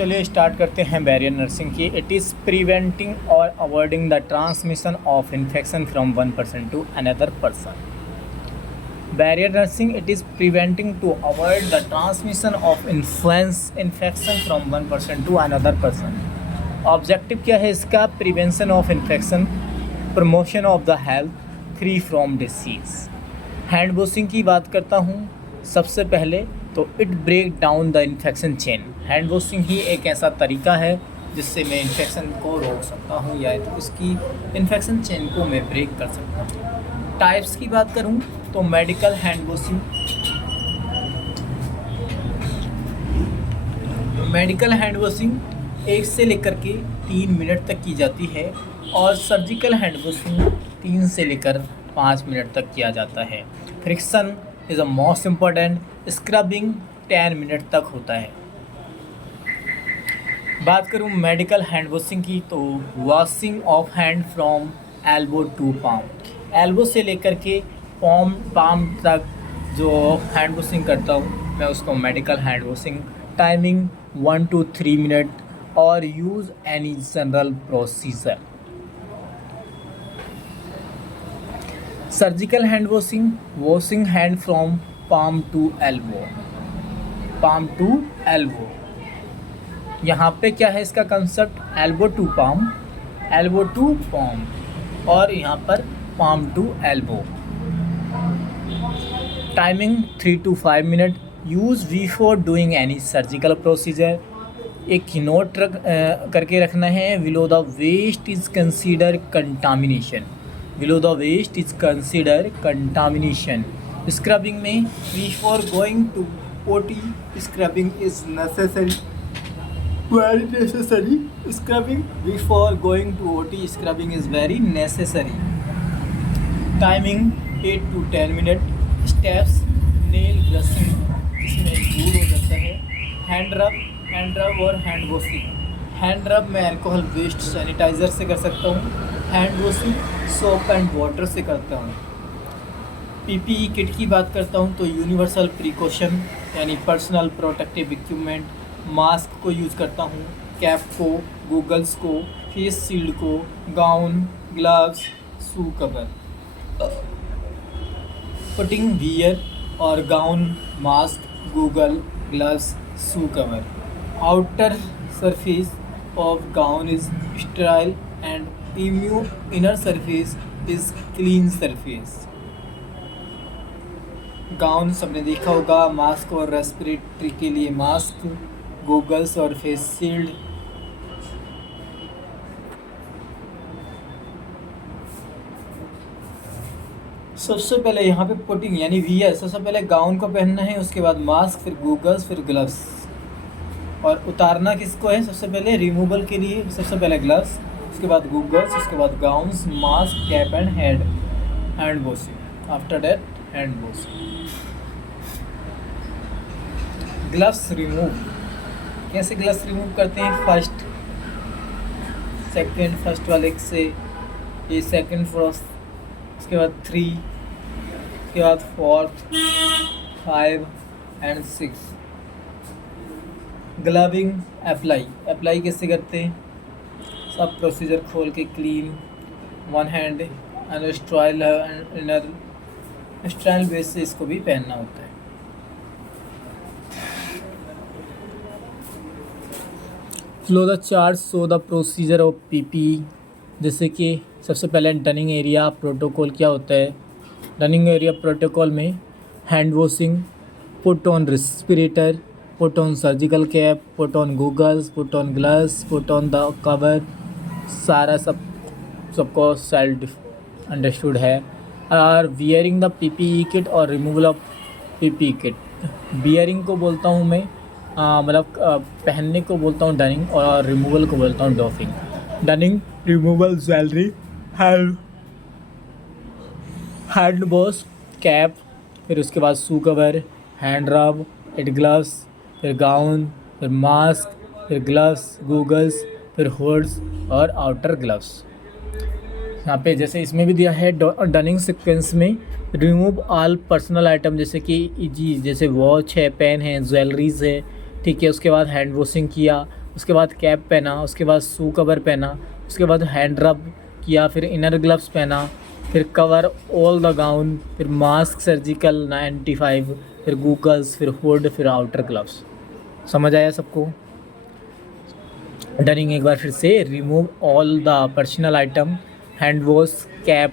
चलिए स्टार्ट करते हैं बैरियर नर्सिंग की। इट इज़ प्रिवेंटिंग और avoiding the transmission of infection from one person to another person. Barrier nursing it is preventing to avoid the transmission of infection from one person to another person. Objective क्या है इसका? Prevention of infection, promotion of the health free from disease. Hand washing की बात करता हूँ सबसे पहले तो it break down the infection chain. Hand washing ही एक ऐसा तरीका है जिससे मैं इन्फेक्शन को रोक सकता हूँ या तो उसकी इन्फेक्शन चेन को मैं ब्रेक कर सकता हूँ। टाइप्स की बात करूँ तो medical hand washing, medical hand washing 1 से लेकर के 3 मिनट तक की जाती है और सर्जिकल हैंड वॉशिंग 3 से लेकर 5 मिनट तक किया जाता है। Friction is a most important, scrubbing 10 minute तक होता है। बात करूँ मेडिकल हैंड वॉशिंग की तो washing of hand from elbow to palm. Elbow से लेकर के पाम तक जो हैंड वॉशिंग करता हूँ मैं उसको medical hand washing. Timing 1 to 3 minute और use any general procedure. Surgical hand washing, washing hand from palm to elbow, palm to elbow. यहाँ पे क्या है इसका concept? Elbow to palm, elbow to palm और यहाँ पर palm to elbow. Timing 3 to 5 minute. Use before doing any surgical procedure. एक note करके रखना है, below the waist is consider contamination, below the waist is consider contamination. Scrubbing में before going to OT scrubbing is necessary, very necessary. Scrubbing before going to OT scrubbing is very necessary. Timing 8 to 10 minute. Steps nail brushing इसमें include हो जाता है। Hand रब और hand washing. Hand रब मैं alcohol based sanitiser से कर सकता हूँ, hand washing soap and water से करता हूँ। PPE किट की बात करता हूँ तो यूनिवर्सल प्रिकॉशन यानी पर्सनल प्रोटेक्टिव इक्विपमेंट, मास्क को यूज़ करता हूँ, कैप को, गूगल्स को, फेस शील्ड को, gown, gloves, shoe cover. Putting wear और gown, mask, goggle, gloves, shoe cover. Outer surface of gown is sterile and inner surface is clean surface. Gown सबने देखा होगा, मास्क और रेस्पिरेटरी के लिए मास्क, गूगल्स और face shield. सबसे पहले यहाँ पे पुटिंग यानी वियर, सबसे पहले गाउन को पहनना है, उसके बाद मास्क, फिर गूगल्स, फिर ग्लव्स। और उतारना किसको है? सबसे पहले रिमूवल के लिए सबसे पहले ग्लव्स, उसके बाद गूगल्स, उसके बाद gowns, mask, cap and hand washing. After that hand washing. Gloves remove कैसे ग्लव्स रिमूव करते हैं? फर्स्ट वाले से ये सेकंड फर्स्ट, उसके बाद 3, उसके बाद 4th, 5 एंड 6। ग्लविंग अप्लाई कैसे करते हैं? सब प्रोसीजर खोल के clean, one hand and style base से इसको भी पहनना होता है। Flow the chart show the procedure of PPE। जैसे कि सबसे पहले डनिंग एरिया प्रोटोकॉल क्या होता है? डनिंग एरिया प्रोटोकॉल में hand washing, put on respirator, put on surgical cap, put on goggles, put on gloves, put on the cover, सारा सबको सेल्फ अंडरस्टूड है। और वियरिंग द PPE किट और removal of PPE kit. Wearing को बोलता हूँ मैं मतलब पहनने को बोलता हूँ डनिंग और रिमूवल को बोलता हूँ doffing. Dunning removal jewellery, hand wash, cap, फिर उसके बाद शू कवर, हैंड रब, ग्लव्स, फिर गाउन, फिर मास्क, फिर ग्लव्स, गूगल्स, फिर हुड्स और आउटर ग्लव्स। यहाँ पे जैसे इसमें भी दिया है डनिंग सीक्वेंस में रिमूव ऑल पर्सनल आइटम, जैसे कि जी जैसे वॉच है, पेन है, ज्वेलरीज है, ठीक है। उसके बाद हैंड वॉशिंग किया, उसके बाद कैप पहना, उसके बाद शू कवर पहना, उसके बाद हैंड रब किया, फिर इनर ग्लव्स पहना, फिर कवर ऑल द गाउन, फिर मास्क सर्जिकल 95, फिर गूगल्स, फिर हुड, फिर आउटर ग्लव्स। समझ आया सबको? डनिंग एक बार फिर से, remove all the personal item, hand wash, cap,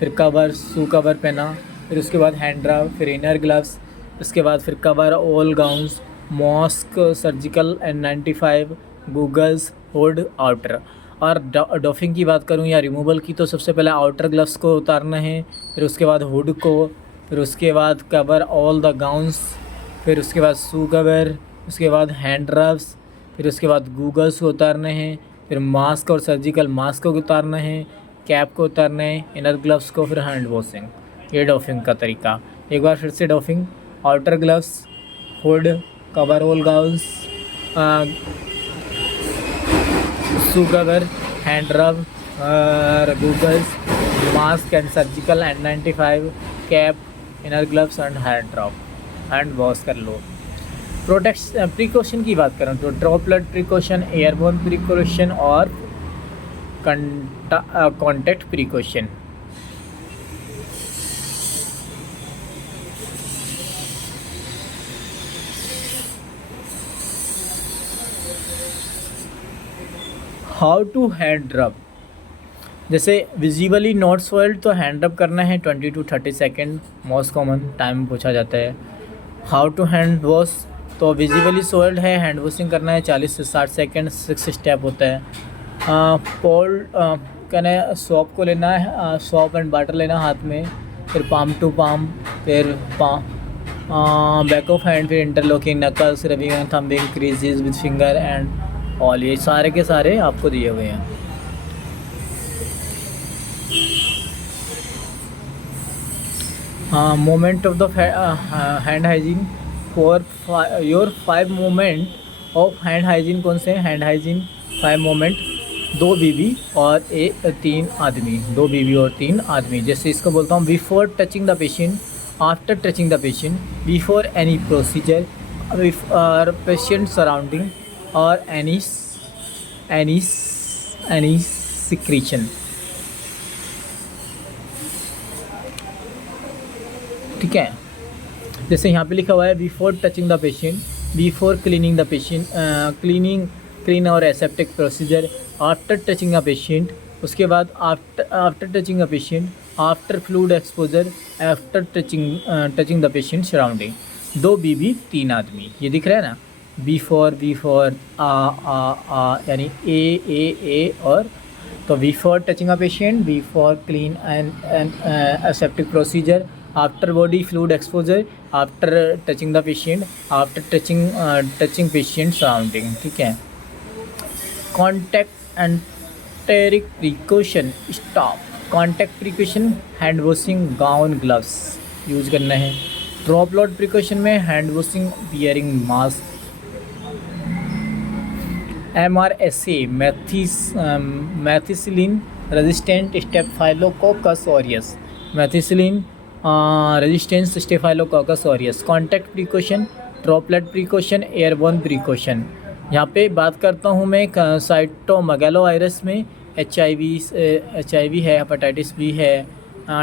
फिर कवर, शू कवर पहना, फिर उसके बाद हैंड रब, फिर इनर ग्लव्स, उसके बाद फिर cover all gowns, mask surgical N95, goggles, hood, outer. और डॉफिंग की बात करूं या रिमूवल की, तो सबसे पहले आउटर ग्लव्स को उतारना है, फिर उसके बाद हुड को, फिर उसके बाद कवर ऑल द गाउन्स, फिर उसके बाद शू कवर, उसके बाद हैंड रब्स, फिर उसके बाद गूगल्स को उतारने हैं, फिर मास्क और सर्जिकल मास्क को उतारना है, कैप को उतारना है, इनर ग्लव्स को, फिर हैंड वॉशिंग। ये डॉफिंग का तरीका। एक बार फिर से doffing, outer gloves, hood, cover all gowns, shoe cover, hand rub, goggles, mask and surgical N95, cap, inner gloves and hand rub, hand wash कर लो। प्रोटेक्ट प्रिकॉशन की बात करें तो ड्रॉपलेट प्रिकॉशन, एयरबोर्न प्रिकॉशन और contact precaution. How to hand rub, जैसे visibly not soiled तो hand rub करना है 20 to 30 second, most common time पूछा जाता है। हाउ टू हैंड वॉश, तो विजिबली सॉइल्ड है, हैंड वॉशिंग करना है 40 से 60 सेकेंड, 6 स्टेप होता है। पोल्ड कहना है, सॉप को लेना है, सॉप एंड वाटर लेना हाथ में, फिर पाम टू पाम, फिर बैक ऑफ हैंड, फिर interlocking knuckles, rubbing and thumbing, creases with finger and all. ये सारे के सारे आपको दिए हुए हैं। Moment of the hand hygiene, for your 5 moment of hand hygiene कौन से हैं? हैंड हाइजीन 5 मोमेंट, 2 बीवी और 3 आदमी, 2 बीवी और 3 आदमी। जैसे इसको बोलता हूँ, before touching the patient, after touching the patient, before any procedure, patient surrounding और एनी सिक्रीशन। ठीक है, जैसे यहाँ पे लिखा हुआ है before touching the patient, before cleaning the patient, clean और aseptic procedure, after touching the patient, उसके बाद after touching the patient, after fluid exposure, after touching the patient surrounding. 2 बीबी 3 आदमी, ये दिख रहा है ना, बिफोर आ यानी ए और, तो before touching a patient, before clean and aseptic procedure, after body fluid exposure, after touching the patient, after touching patient surrounding. ठीक है, contact enteric precaution, stop, contact precaution, hand washing, gown, gloves use करना है। Droplet precaution में hand washing, wearing mask. MRSA, methicillin resistant staphylococcus aureus, methicillin resistance staphylococcus aureus. Contact precaution, droplet precaution, airborne precaution. यहाँ पे बात करता हूँ मैं cytomegalovirus में HIV है, हेपेटाइटिस बी है,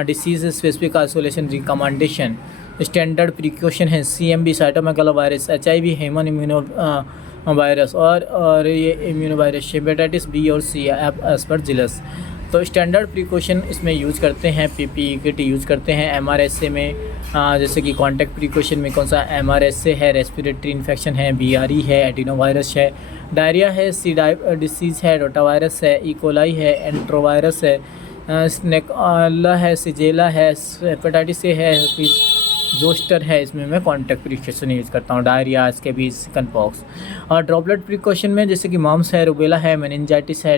disease specific isolation recommendation. Standard precaution है CMV, cytomegalovirus, HIV, human immuno virus और ये इम्यूनोवायरस, हेपेटाइटिस बी और C एज पर जिलस। तो स्टैंडर्ड प्रिकॉशन इसमें यूज़ करते हैं, PPE किट यूज़ करते हैं। MRSA में जैसे कि कॉन्टैक्ट प्रिकॉशन में कौन सा MRSA है, रेस्पिरेटरी इन्फेक्शन है, BRE है, एडिनोवायरस है, डायरिया है, C डिसीज़ है, रोटावायरस है, E. coli है, एंट्रोवायरस है, स्नेकला है, सिजेला है, हेपेटाइटिस A है, जोस्टर है। इसमें मैं कॉन्टैक्ट प्रिकॉशन यूज़ करता हूँ। डायरिया, इसके भी चिकन पॉक्स। और ड्रॉपलेट प्रिकॉशन में जैसे कि मम्स है, रुबेला है, मेनिंजाइटिस है,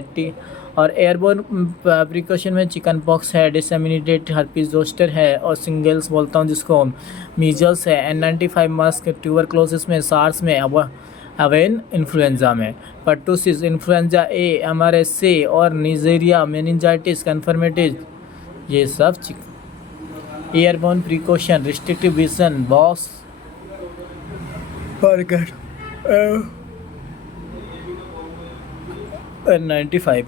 और एयरबोर्न प्रिकॉशन में चिकन पॉक्स है, डिसेमिनेटेड हर्पीस जोस्टर है, और सिंगल्स बोलता हूँ जिसको, मीजल्स है, N95 मास्क, ट्यूबरक्लोसिस में, सार्स में, अवेन इन्फ्लुएंजा में, पर्टूसिस, इन्फ्लुएंजा A, MRSA और निजेरिया मेनिंजाइटिस कन्फर्मेटिव, ये सब airborne precaution, restrictive vision, box burger, 95।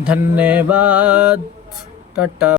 धन्यवाद। टाटा।